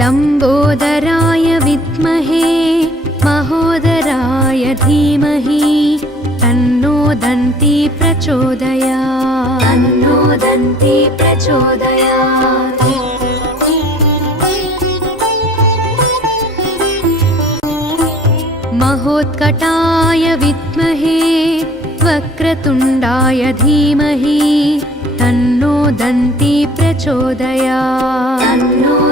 लम्बोदराय विद्महे महोदराय धीमहि तन्नो दन्ती प्रचोदया। तन्नो दन्ती प्रचोदयात् महोत्कटाय विद्महे वक्रतुण्डाय धीमहि तन्नो दन्ती प्रचोदया। तन्नो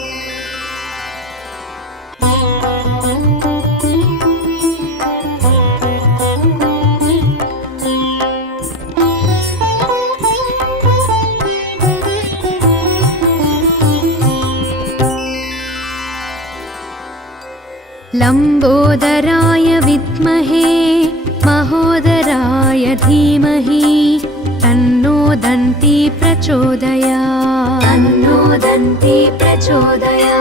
लम्बोदराय विद्महे महोदराय धीमहि तन्नो दन्ती प्रचोदया तन्नो दन्ती प्रचोदया